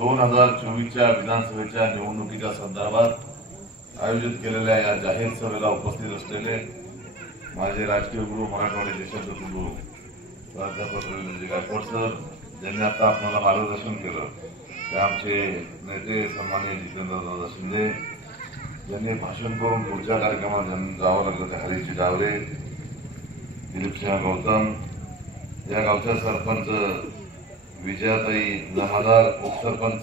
2024च्या विधानसभेच्या निवडणुकीच्या संदर्भात आयोजित केलेल्या या जाहीर सभेला उपस्थित असलेले माझे राजकीय गुरु, मराठवाडे देशाचे गुरु प्राध्यापक रवींद्रजी गायकवाड सर, ज्यांनी आता आपल्याला मार्गदर्शन केलं, ते आमचे नेते सन्माननीय जितेंद्रदादा शिंदे, ज्यांनी भाषण करून पुढच्या कार्यक्रमात जावं लागलं, ते हरीजी डावरे, दिलीपसिंह गौतम, या गावच्या सरपंच विजयाताई जमादार, उपसरपंच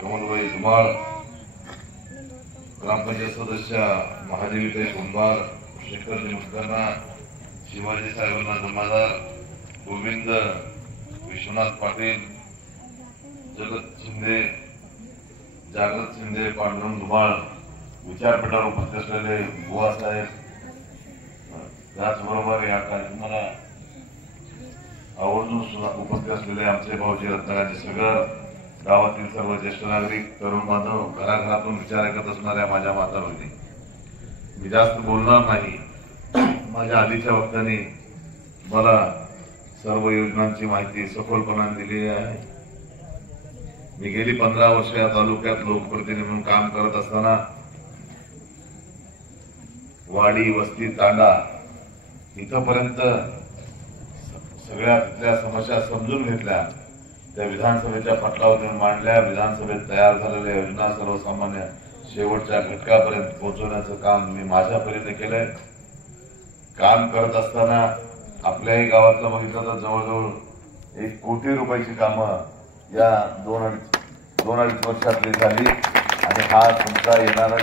कमलबाई धुमाळ, ग्रामपंचायत सदस्य महादेवीताई कुंभार, शेखरजी मुस्काना, शिवाजी साहेबांना जमादार, गोविंद विश्वनाथ पाटील, जगत शिंदे, जागृत शिंदे, पांडुरंग धुमाळ, विचारपीठावर उपस्थित असलेले बुवासाहेब, त्याचबरोबर या कार्यक्रमाला आवर्जून उपस्थित असलेले आमचे भाऊजी रत्नागिरी सगर, गावातील सर्व ज्येष्ठ नागरिक, तरुण बांधव, घराघरातून विचार ऐकत असणाऱ्या माझ्या माता भगिनी, मी जास्त बोलणार नाही. माझ्या आधीच्या वक्त्यांनी मला सर्व योजनांची माहिती सखोलपणाने दिली आहे. मी गेली 15 वर्ष या तालुक्यात लोकप्रतिनिधी म्हणून काम करत असताना वाडी, वस्ती, तांडा इथपर्यंत सगळ्या तिथल्या समस्या समजून घेतल्या, त्या विधानसभेच्या पटलावर मांडल्या, विधानसभेत तयार झालेल्या योजना सर्वसामान्य शेवटच्या घटकापर्यंत पोहोचवण्याचं काम मी माझ्या परीने केलंय. काम करत असताना आपल्याही गावातलं बघितलं तर जवळजवळ 1 कोटी रुपयाची कामं या दोन अडीच वर्षातली झाली. आणि हा तुमचा येणारा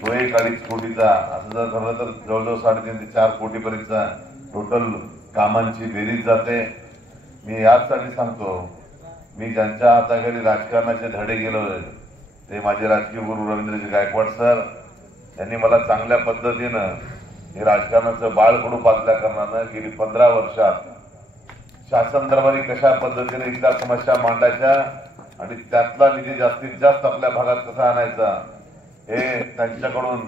तो 1-2.5 कोटीचा असं जर ठरलं तर जवळजवळ 3.5 ते 4 कोटीपर्यंतचा टोटल कामांची बेरीज जाते. मी याचसाठी सांगतो, मी ज्यांच्या हाताखाली राजकारणाचे धडे गेलोय ते माझे राजकीय गुरु रवींद्रजी गायकवाड सर यांनी मला चांगल्या पद्धतीनं हे राजकारणाचं बाळकडू पाजल्या कारणानं गेली 15 वर्षात शासन दरबारी कशा पद्धतीने इथल्या समस्या मांडायच्या आणि त्यातला निधी जास्तीत जास्त आपल्या भागात कसा आणायचा हे त्यांच्याकडून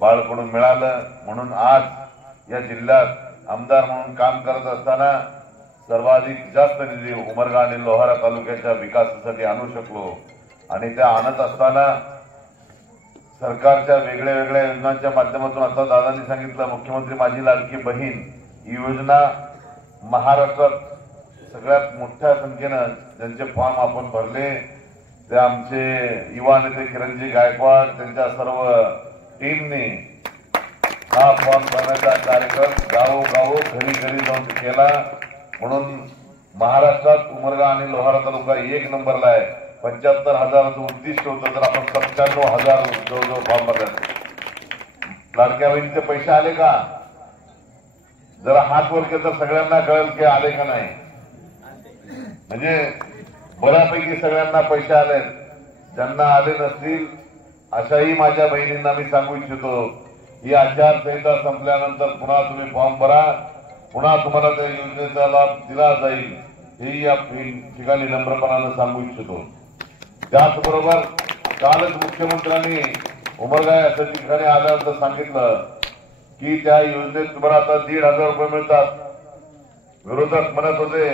बाळकडून मिळालं. म्हणून आज या जिल्ह्यात आमदार म्हणून काम करत असताना सर्वाधिक जास्त निधी उमरगा आणि लोहारा तालुक्याच्या विकासासाठी आणू शकलो. आणि त्या आणत असताना सरकारच्या वेगळ्या वेगळ्या योजनांच्या माध्यमातून आता दादांनी सांगितलं, मुख्यमंत्री माझी लाडकी बहीण ही योजना महाराष्ट्रात सगळ्यात मोठ्या संख्येनं ज्यांचे फॉर्म आपण भरले ते आमचे युवा नेते किरणजी गायकवाड त्यांच्या सर्व टीमने हा फॉर्म भरण्याचा कार्यक्रम गावोगाव घरी घरी जाऊन केला. म्हणून महाराष्ट्रात उमरगा आणि लोहारा तालुका 1 नंबरला आहे. 75,000चं उद्दिष्ट होतं तर आपण 97,000 जवळजवळ फॉर्म भरले. लाडक्या बहिणीचे पैसे आले का? जरा हात वर केलं तर सगळ्यांना कळेल की आले का नाही. म्हणजे बऱ्यापैकी सगळ्यांना पैसे आले. ज्यांना आले नसतील अशाही माझ्या बहिणींना मी सांगू इच्छितो, ही आचारसंहिता संपल्यानंतर पुन्हा तुम्ही फॉर्म भरा, पुन्हा तुम्हाला त्या योजनेचा लाभ दिला जाईल, हे या ठिकाणी नम्रपणानं सांगू इच्छितो. त्याचबरोबर कालच मुख्यमंत्र्यांनी उमरगा या ठिकाणी आल्यानंतर सांगितलं की त्या योजनेत तुम्हाला आता 1,500 रुपये मिळतात. विरोधक म्हणत होते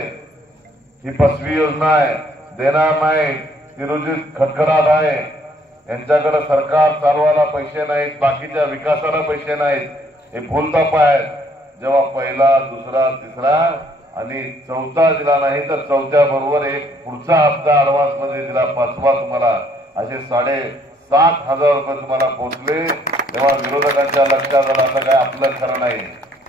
ही फसवी योजना आहे, देणार नाही, ती रोजी खटखटात आहे, यांच्याकडे सरकार चालवायला पैसे नाहीत, बाकीच्या विकासाला पैसे नाहीत, हे भूलथाप आहेत. जेव्हा पहिला, दुसरा, तिसरा आणि 4था दिला नाही तर 4थ्या बरोबर एक पुढचा हप्ता ऍडव्हान्स मध्ये दिला, 5वा तुम्हाला, असे 7,500 रुपये तुम्हाला पोहोचले. तेव्हा विरोधकांच्या लक्षात आलं आता काय आपलं खरं नाही.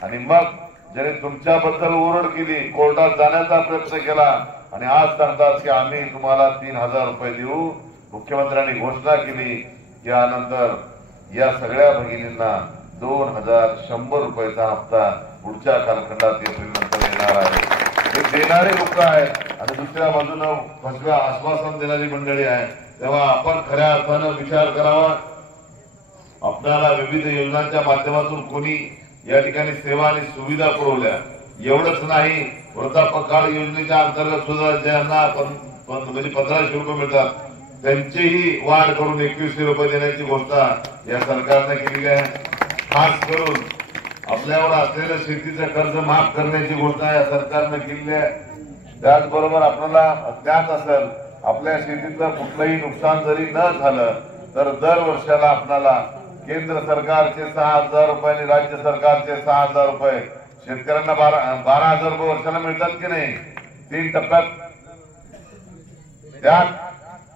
आणि मग ज्यांनी तुमच्याबद्दल ओरड केली, कोर्टात जाण्याचा प्रयत्न केला आणि आज सांगतात की आम्ही तुम्हाला 3,000 रुपये देऊ. मुख्यमंत्र्यांनी घोषणा केली यानंतर या सगळ्या भगिनींना 2,100 रुपयाचा हप्ता पुढच्या कालखंडात एप्रिल नंतर येणार आहे. हे देणारे लोक आहेत आणि दुसऱ्या बाजूनं फसव्या आश्वासन देणारी मंडळी आहे. तेव्हा आपण खऱ्या अर्थानं विचार करावा. आपल्याला विविध योजनांच्या माध्यमातून कोणी या ठिकाणी सेवा आणि सुविधा पुरवल्या. एवढंच नाही, वृद्धापकाळ योजनेच्या अंतर्गत सुद्धा ज्यांना म्हणजे 1,500 रुपये मिळतात त्यांचीही वाढ करून 2100 रुपये देण्याची घोषणा या सरकारने केलेली आहे. खास करून आपल्यावर असलेलं शेतीचं कर्ज माफ करण्याची घोषणा या सरकारने केलेली आहे. त्याचबरोबर आपल्याला ज्ञात असेल आपल्या शेतीतलं कुठलंही नुकसान जरी न झालं तर दर वर्षाला आपल्याला केंद्र सरकारचे 6,000 रुपये आणि राज्य सरकारचे 6,000 रुपये, शेतकऱ्यांना 12,000 रुपये वर्षाला मिळतात की नाही 3 टप्प्यात.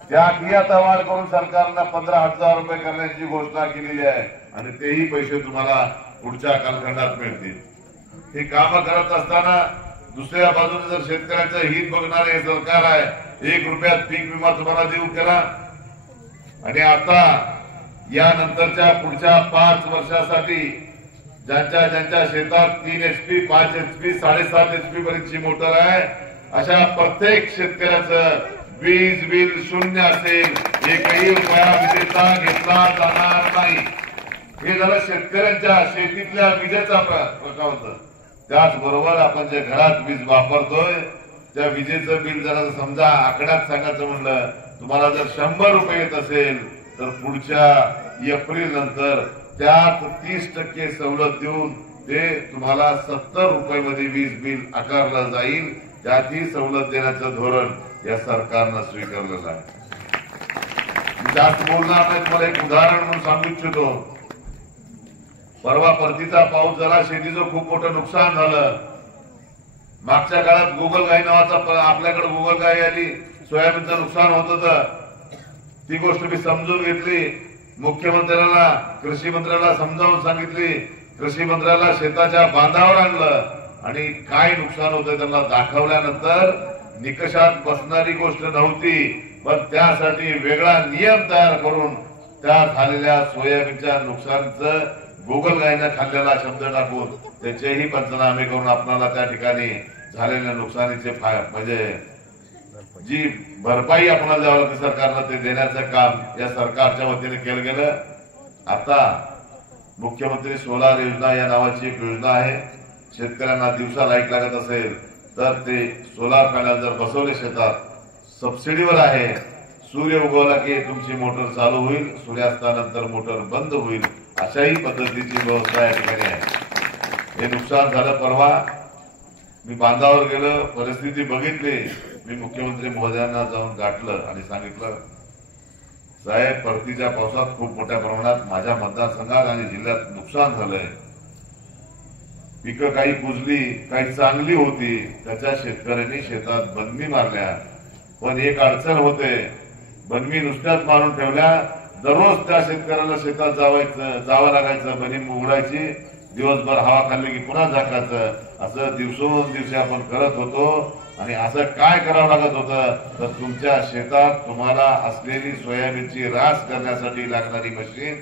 त्यातही आता वाढ करून सरकारनं 15,000 रुपये करण्याची घोषणा केलेली आहे आणि तेही पैसे तुम्हाला पुढच्या कालखंडात मिळतील. हे काम करत असताना दुसऱ्या बाजूने जर शेतकऱ्यांचं हित बघणारे हे सरकार आहे, 1 रुपयात पीक विमा तुम्हाला देऊ केला आणि आता या नंतरच्या पुढच्या 5 वर्षासाठी ज्यांच्या शेतात 3 HP, 5 HP, 7.5 HP पर्यंतची मोटर आहे अशा प्रत्येक शेतकऱ्याचं वीज बिल 0 असेल, एकही रुपया विजेचा घेतला जाणार नाही. हे झालं शेतकऱ्यांच्या शेतीतल्या विजेचा प्रकार होतं. त्याचबरोबर आपण जे घरात वीज वापरतोय त्या विजेचं बिल जरा समजा आकड्यात सांगायचं म्हणलं, तुम्हाला जर 100 रुपये येत असेल तर पुढच्या एप्रिल नंतर त्यात 30% सवलत देऊन ते तुम्हाला 70 रुपयामध्ये वीज बिल आकारलं जाईल. त्यातही सवलत देण्याचं धोरण या सरकारनं स्वीकारलेलं आहे. जास्त बोलणार नाही, तुम्हाला एक उदाहरण म्हणून सांगू इच्छितो. परवा परतीचा पाऊस झाला, शेतीचं खूप मोठं नुकसान झालं. मागच्या काळात गुगल गाय नावाचा आपल्याकडे गुगल गाय आली, सोयाबीनचं नुकसान होत होतं. ती गोष्ट मी समजून घेतली, मुख्यमंत्र्याला कृषी मंत्र्याला समजावून सांगितली, कृषी मंत्र्याला शेताच्या बांधावर आणलं आणि काय नुकसान होतं त्यांना दाखवल्यानंतर निकषात बसणारी गोष्ट नव्हती, पण त्यासाठी वेगळा नियम तयार करून त्या झालेल्या सोयाबीनच्या नुकसानचं गुगल गायनं खाल्लेला शब्द टाकून त्याचेही पंचनामे करून आपल्याला त्या ठिकाणी झालेल्या नुकसानीचे म्हणजे जी भरपाई आपल्याला द्यावं लागते सरकारनं ते देण्याचं काम या सरकारच्या वतीने केलं गेलं. आता मुख्यमंत्री सोलार योजना या नावाची एक योजना आहे. शेतकऱ्यांना दिवसा लाईट लागत असेल तर ते सोलार पॅनल जर बसवले शेतात सबसिडीवर आहे. सूर्य उगवला की तुमची मोटर चालू होईल, सूर्यास्तानंतर मोटर बंद होईल, अशाही पद्धतीची व्यवस्था या ठिकाणी आहे. हे नुकसान झालं. परवा मी बांधावर गेलो, परिस्थिती बघितली. मी मुख्यमंत्री महोदयांना जाऊन गाठलं आणि सांगितलं, साहेब परतीच्या पावसात खूप मोठ्या प्रमाणात माझ्या मतदारसंघात आणि जिल्ह्यात नुकसान झालंय. पिकं काही कुजली, काही चांगली होती, त्याच्या शेतकऱ्यांनी शेतात बनमी मारल्या. पण एक अडचण होते, बनमी नुसत्याच मारून ठेवल्या. दररोज त्या शेतकऱ्याला शेतात जावं लागायचं, बनी उघडायची, दिवसभर हवा खाल्ली की पुन्हा झाकायचं. असं दिवसेंदिवस आपण करत होतो. आणि असं काय करावं लागत होतं तर तुमच्या शेतात तुम्हाला असलेली सोयाबीनची रास करण्यासाठी लागणारी मशीन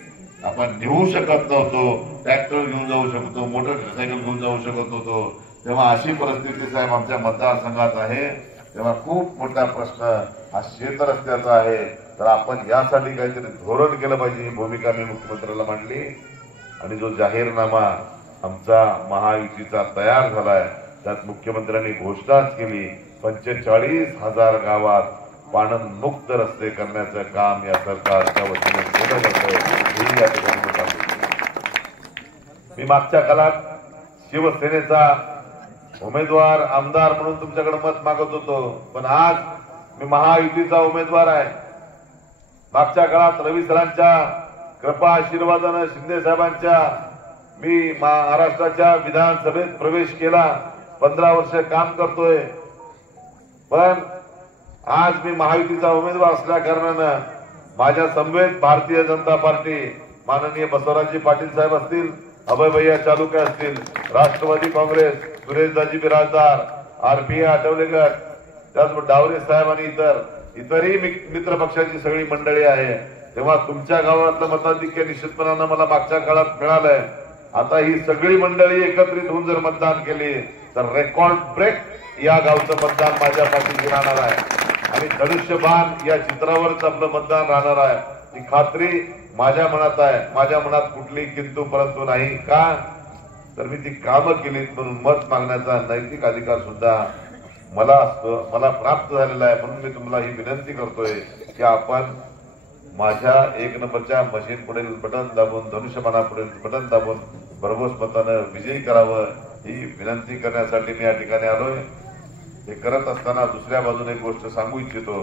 आपण नेऊ शकत नव्हतो. ट्रॅक्टर घेऊन जाऊ शकतो, मोटरसायकल घेऊन जाऊ शकत नव्हतो. तेव्हा अशी परिस्थिती साहेब आमच्या मतदारसंघात आहे. तेव्हा खूप मोठा प्रश्न हा शेतरस्त्याचा आहे. तर आपण यासाठी काहीतरी धोरण केलं पाहिजे, ही भूमिका मी मुख्यमंत्र्याला मांडली. आणि जो जाहीरनामा आमचा महायुतीचा तयार झालाय त्यात मुख्यमंत्र्यांनी घोषणाच केली, 45,000 गावात पाणंदमुक्त रस्ते करण्याचं काम या सरकारच्या वतीने केलं जातं. या ठिकाणी मी मागच्या काळात शिवसेनेचा उमेदवार आमदार म्हणून तुमच्याकडे मत मागत होतो, पण आज मी महायुतीचा उमेदवार आहे. मागच्या काळात रवी सरांच्या कृपा आशीर्वादानं शिंदे साहेबांच्या मी महाराष्ट्राच्या विधानसभेत प्रवेश केला. 15 वर्ष काम करतोय. पण आज मी महायुतीचा उमेदवार असल्या कारणानं माझ्या समवेत भारतीय जनता पार्टी, माननीय बसवराजजी पाटील साहेब असतील, अभयभैया चालुके असतील, राष्ट्रवादी काँग्रेस, सुरेशदाजी बिराजदार, RPI आठवले गट, त्याचबरोबर डावरे साहेब आणि इतरही मित्र पक्षाची सगळी मंडळी आहे. तेव्हा तुमच्या गावातलं मताधिक्य निश्चितपणानं मला मागच्या काळात मिळालंय. आता ही सगळी मंडळी एकत्रित होऊन जर मतदान केली तर रेकॉर्ड ब्रेक या गावचं मतदान माझ्या पाठीशी राहणार आहे. आणि धनुष्यबाण या चित्रावरच आपलं मतदान राहणार आहे. ही खात्री माझ्या मनात आहे. माझ्या मनात कुठली किंतु परंतु नाही. का तर मी ती कामं केली म्हणून मत मागण्याचा नैतिक अधिकार सुद्धा मला असतो, मला प्राप्त झालेला आहे. म्हणून मी तुम्हाला ही विनंती करतोय की आपण माझ्या 1 नंबरच्या मशीन पुढील बटन दाबून, धनुष्यबाणापुढील बटन दाबून भरघोस मतानं विजयी करावं, ही विनंती करण्यासाठी मी या ठिकाणी आलोय. हे करत असताना दुसऱ्या बाजूने एक गोष्ट सांगू इच्छितो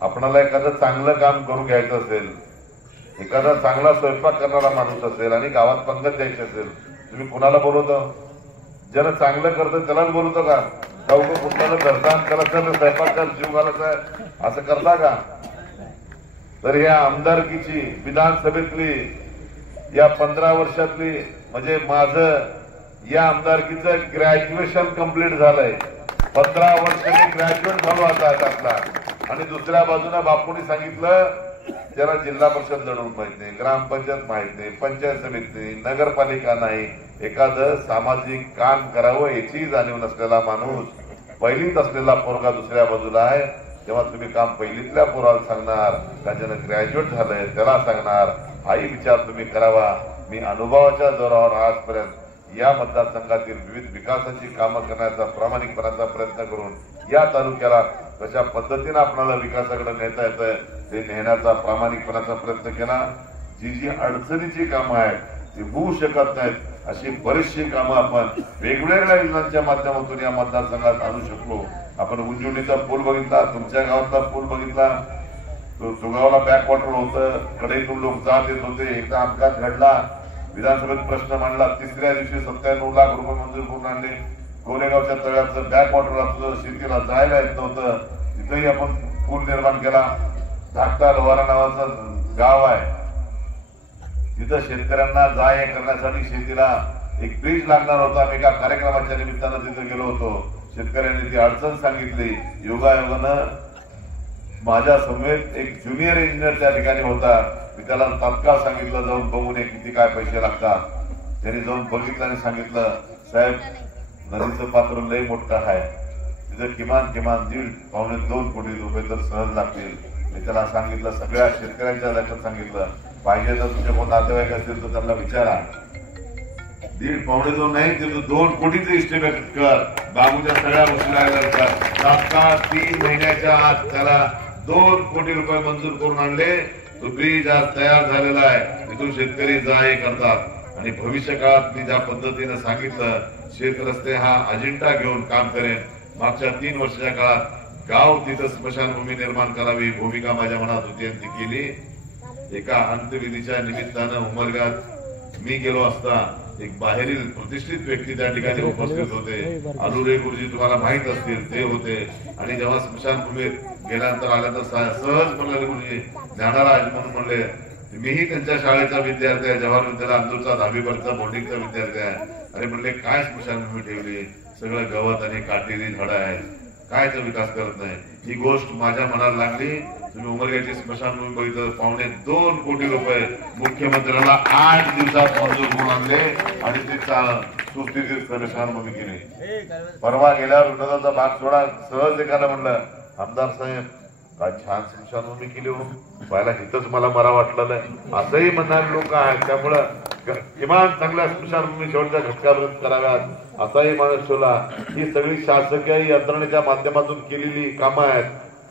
आपणाला एखादं चांगलं काम करून घ्यायचं असेल, एखादा चांगला स्वयंपाक करणारा माणूस असेल आणि गावात पंगत द्यायची असेल, तुम्ही कुणाला बोलवता? ज्याला चांगलं करतं त्यालाच बोलवतो का? चौक कुठल्याला करता त्याला स्वयंपाक कर जीव घालायचा असं करता का? तर या आमदारकीची विधानसभेतली या 15 वर्षातली म्हणजे माझं या आमदारकीचं ग्रॅज्युएशन कंप्लीट झालंय. 15 वर्ष मी ग्रॅज्युएट झालो आता त्यातला. आणि दुसऱ्या बाजूला बापूंनी सांगितलं त्याला जिल्हा परिषद लढवून माहित नाही, ग्रामपंचायत माहित नाही, पंचायत समिती, नगरपालिका नाही, एखादं सामाजिक काम करावं याची जाणीव नसलेला माणूस, पहिलीत असलेला पोरगा दुसऱ्या बाजूला आहे. तेव्हा तुम्ही काम पहिलीतल्या पोराला सांगणार का ज्यानं ग्रॅज्युएट झालंय त्याला सांगणार? हाही विचार तुम्ही करावा. मी अनुभवाच्या जोरावर आजपर्यंत या मतदारसंघातील विविध विकासाची कामं करण्याचा प्रामाणिकपणाचा प्रयत्न करून या तालुक्याला कशा पद्धतीने आपल्याला विकासाकडे नेता येतंय ते नेण्याचा प्रामाणिकपणाचा प्रयत्न केला. जी अडचणीची कामं आहेत ती होऊ शकत नाहीत अशी बरीचशी कामं आपण वेगवेगळ्या योजनांच्या माध्यमातून या मतदारसंघात आणू शकलो. आपण उंजुडीचा पूल बघितला, तुमच्या गावातला पूल बघितला, सुगावला बॅकवॉटर होतं, कडेतून लोक जात येत होते, एकदा अपघात घडला, विधानसभेत प्रश्न मांडला, तिसऱ्या दिवशी 97 लाख रुपये मंजूर करून आणले. गोरेगावच्या तळ्याचं बॅकवॉटर असलं, शेतीला जायला येत नव्हतं, तिथेही आपण पूल निर्माण केला. धाकटा लोहारा नावाचं गाव आहे, तिथं शेतकऱ्यांना जाय करण्यासाठी शेतीला एक ब्रिज लागणार होता. आम्ही एका कार्यक्रमाच्या निमित्तानं तिथे गेलो होतो. शेतकऱ्यांनी ती अडचण सांगितली. योगायोगानं माझ्या समेत एक ज्युनियर इंजिनियर त्या ठिकाणी होता. मी त्याला तात्काळ सांगितलं जाऊन बघून किती काय पैसे लागतात. त्यांनी जाऊन बघितलं आणि सांगितलं साहेब नदीचं पात्र लय मोठं आहे, तिथं किमान 1.5-2 कोटी रुपये तर सहज लागतील. मी त्याला सांगितलं, सगळ्या शेतकऱ्यांच्या लक्षात सांगितलं, पाहिजे तर तुझे कोण नातेवाईक असतील तर त्यांना विचारा. 1.5-2 नाही तिथं 2 कोटीचं इस्टिमेट कर. बाबूच्या सगळ्या वसुल्या तात्काळ 3 महिन्याच्या आत त्याला 2 कोटी रुपये मंजूर करून आणले. तो ब्रिज आज तयार झालेला आहे. तिथून शेतकरी जा हे करतात. आणि भविष्य काळात मी ज्या पद्धतीनं सांगितलं शेत रस्ते हा अजेंडा घेऊन काम करेन. मागच्या 3 वर्षाच्या काळात गाव तिथं स्मशानभूमी निर्माण करावी भूमिका माझ्या मनात होती आणि ती केली. एका अंत्यविधीच्या निमित्तानं उमरगात मी गेलो असता एक बाहेरील प्रतिष्ठित व्यक्ती त्या ठिकाणी उपस्थित होते. आलुरे गुरुजी तुम्हाला माहित असतील ते होते. आणि जेव्हा स्मशानभूमीत गेल्यानंतर आल्यानंतर सहज म्हणले गुरुजी ज्ञानराज म्हणून म्हणले, मीही त्यांच्या शाळेचा विद्यार्थी आहे, जवाहर विद्यालय अंदूरचा 10वी बोर्डिंगचा विद्यार्थी आहे. अरे म्हणले काय स्मशानभूमी ठेवली, सगळं गवत आणि काटेरी झाडं आहेत, काय तो विकास करत नाही. ही गोष्ट माझ्या मनाला लागली. तुम्ही उमरग्याची स्मशानभूमी बघितलं, 2.25 कोटी रुपये मुख्यमंत्र्यांना 8 दिवसात मंजूर करून आणले आणि ती सुस्थितीत स्मशानभूमी केली. परवा गेल्यावर विनोदाचा भाग सोडा, सहज एकाला म्हणलं आमदार साहेब काय छान स्मशानभूमी केली हो, व्हायला हिथंच मला मरा वाटलं नाही असंही म्हणणारे लोक आहेत. त्यामुळं किमान चांगल्या स्मशानभूमी शेवटच्या घटकापर्यंत कराव्यात असाही माणूस ठेवला. ही सगळी शासकीय यंत्रणेच्या माध्यमातून केलेली कामं आहेत.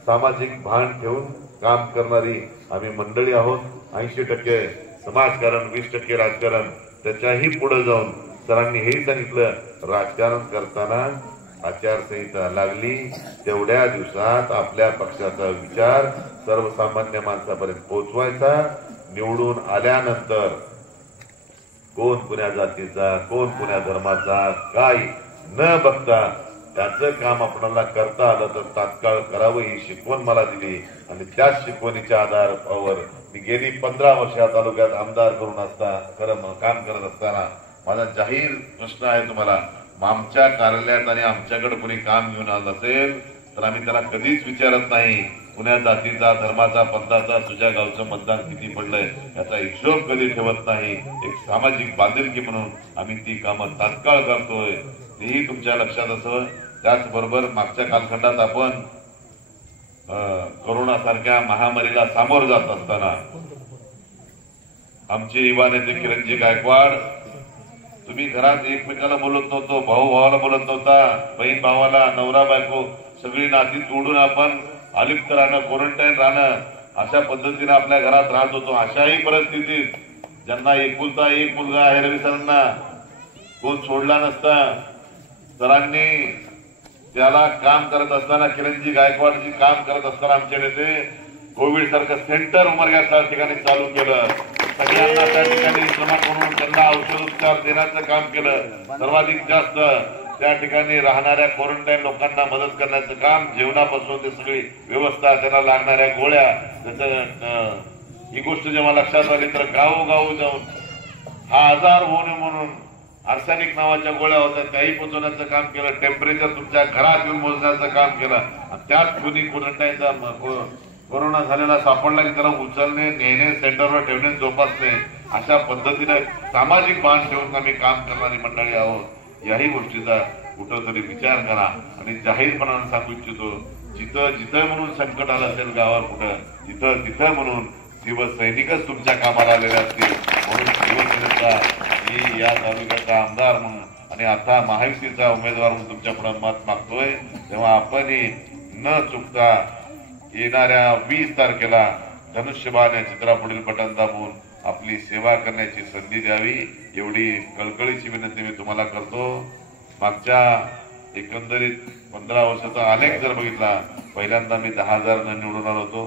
सामाजिक भान ठेवून काम करणारी आम्ही मंडळी आहोत. 80% समाजकारण, 20% राजकारण. त्याच्याही पुढे जाऊन सरांनी हेही सांगितलं, राजकारण करताना आचारसंहिता लागली तेवढ्या दिवसात आपल्या पक्षाचा विचार सर्वसामान्य माणसापर्यंत पोहोचवायचा. निवडून आल्यानंतर कोण कुण्या जातीचा, कोण कुण्या धर्माचा काही न बघता त्याचं काम आपल्याला करता आलं तर तात्काळ करावं ही शिकवण मला दिली. आणि त्याच शिकवणीच्या आधारावर मी गेली 15 वर्ष या तालुक्यात आमदार करून काम करत असताना माझा जाहीर प्रश्न आहे तुम्हाला, आमच्या कार्यालयात आणि आमच्याकडे कोणी काम घेऊन आलं असेल तर आम्ही त्याला कधीच विचारत नाही कुण्या जातीचा, धर्माचा, पंथाचा, तुझ्या गावचं मतदान किती पडलंय याचा हिशोब कधी ठेवत नाही. एक सामाजिक बांधिलकी म्हणून आम्ही ती कामं तात्काळ करतोय, तेही तुमच्या लक्षात असावं. त्याचबरोबर मागच्या कालखंडात आपण कोरोना सारख्या महामारीला सामोर जात असताना आमचे युवा नेते किरणजी गायकवाड, तुम्ही घरात एकमेकाला बोलत नव्हतो, भाऊ भावाला बोलत नव्हता, बहीण भावाला, नवरा बायको सगळी नाती तोडून आपण अलिप्त राहणं, क्वारंटाईन राहणं अशा पद्धतीने आपल्या घरात राहत होतो. अशाही परिस्थितीत ज्यांना एकुलता एक मुलगा आहे रवी सरांना कोण सोडला नसता, सरांनी त्याला काम करत असताना किरणजी गायकवाडजी काम करत असताना आमचे नेते कोविड सारखं सेंटर उमरग्यात त्या ठिकाणी चालू केलं. सगळ्यांना त्या ठिकाणी जमा करून त्यांना औषध उपचार देण्याचं काम केलं. सर्वाधिक जास्त त्या ठिकाणी राहणाऱ्या क्वारंटाईन लोकांना मदत करण्याचं काम, जेवणापासून ते सगळी व्यवस्था, त्यांना लागणाऱ्या गोळ्या, त्याचं ही गोष्ट जेव्हा लक्षात आली तर गावोगाव जाऊन हा आजार होऊ नये म्हणून आर्सेनिक नावाच्या गोळ्या होत्या त्याही पोचवण्याचं काम केलं. टेम्परेचर तुमच्या घरात येऊन मोजण्याचं काम केलं. आणि त्यात कोणी क्वारंटाईनचा कोरोना झालेला सापडला की त्याला उचलणे, नेणे, सेंटरवर ठेवणे, जोपासणे, अशा पद्धतीने सामाजिक बांध ठेवून आम्ही काम करणारी मंडळी आहोत. याही गोष्टीचा कुठंतरी विचार करा. आणि जाहीरपणाने सांगू इच्छितो, जिथं जिथं म्हणून संकट आलं असेल गावावर कुठं, तिथं तिथं म्हणून शिवसैनिकच तुमच्या कामाला आलेले असतील. म्हणून शिवसेनेचा मी या तालुक्याचा आमदार म्हणून आणि आता महायुतीचा उमेदवार म्हणून तुमच्या पुढे मत मागतोय. तेव्हा आपणही न चुकता येणाऱ्या 20 तारखेला धनुष्यबाण या चित्रापुढील बटन दाबून आपली सेवा करण्याची संधी द्यावी, एवढी कळकळीची विनंती मी तुम्हाला करतो. मागच्या एकंदरीत 15 वर्षाचा आलेख जर बघितला, पहिल्यांदा मी 10,000 निवडून आलो होतो.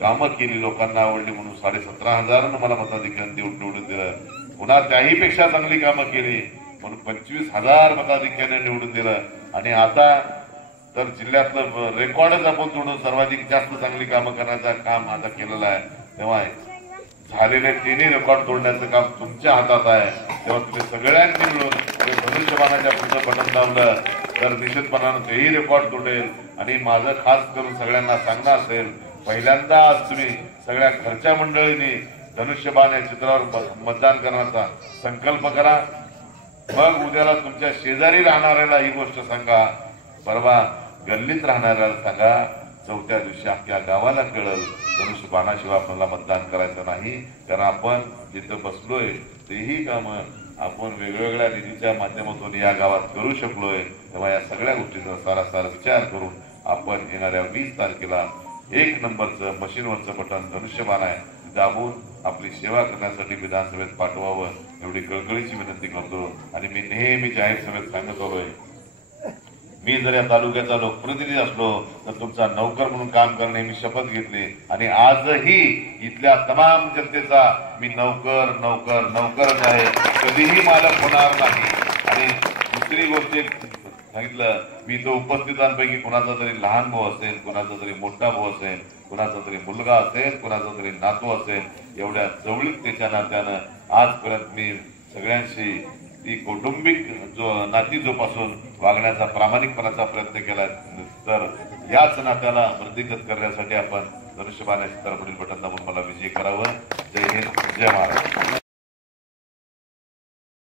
कामं केली, लोकांना आवडली म्हणून 17,500 मला मताधिक्याने निवडून दिलं. पुन्हा त्याही पेक्षा चांगली कामं केली म्हणून 25,000 मताधिक्याने निवडून दिलं. आणि आता तर जिल्ह्यातलं रेकॉर्डच आपण तोडून सर्वाधिक जास्त चांगली कामं करण्याचं काम आता केलेलं आहे. तेव्हा झालेले 3ही रेकॉर्ड तोडण्याचं काम तुमच्या हातात आहे. तेव्हा तुम्ही सगळ्यांनी मिळून धनुष्यबाणाच्या पुढचं बटन दाबलं तर निश्चितपणानं तेही रेकॉर्ड तोडेल. आणि माझं खास करून सगळ्यांना सांगणं असेल, पहिल्यांदा आज तुम्ही सगळ्या घरच्या मंडळींनी धनुष्यबाण या चित्रावर मतदान करण्याचा संकल्प करा. मग उद्याला तुमच्या शेजारी राहणाऱ्याला ही गोष्ट सांगा, परवा गल्लीत राहणाऱ्याला सांगा, चौथ्या दिवशी अख्ख्या गावाला कळल धनुष्यबाणाशिवाय आपल्याला मतदान करायचं नाही. कारण आपण जिथं बसलोय तेही कामं आपण वेगवेगळ्या निधीच्या माध्यमातून या गावात करू शकलोय. तेव्हा या सगळ्या गोष्टीचा सारासार विचार करून आपण येणाऱ्या 20 तारखेला 1 नंबरचं मशीनवरचं बटन धनुष्यबाण आहे दाबून आपली सेवा करण्यासाठी विधानसभेत पाठवावं, एवढी कळकळीची विनंती करतो. आणि मी नेहमी जाहीर सभेत सांगत आलोय, मी जर या तालुक्याचा लोकप्रतिनिधी असलो तर तुमचा नौकर म्हणून काम करणे मी शपथ घेतली. आणि आजही इथल्या तमाम जनतेचा मी नौकर नौकर नौकरच आहे, कधीही मालक होणार नाही. आणि दुसरी गोष्ट सांगितलं, मी तो उपस्थितांपैकी कुणाचा तरी लहान भाऊ असेल, कुणाचा तरी मोठा भाऊ असेल, कुणाचा तरी मुलगा असेल, कुणाचा तरी नातू असेल, एवढ्या जवळीकतेच्या नात्यानं आजपर्यंत मी सगळ्यांशी ती कौटुंबिक नाती जोपासून वागण्याचा प्रामाणिकपणाचा प्रयत्न केला. तर याच नात्याला वृद्धिंगत करण्यासाठी आपण धनुष्यबाण या चित्रापुढील बटन दाबून मला विजयी करावं. जय हिंद, जय महाराष्ट्र.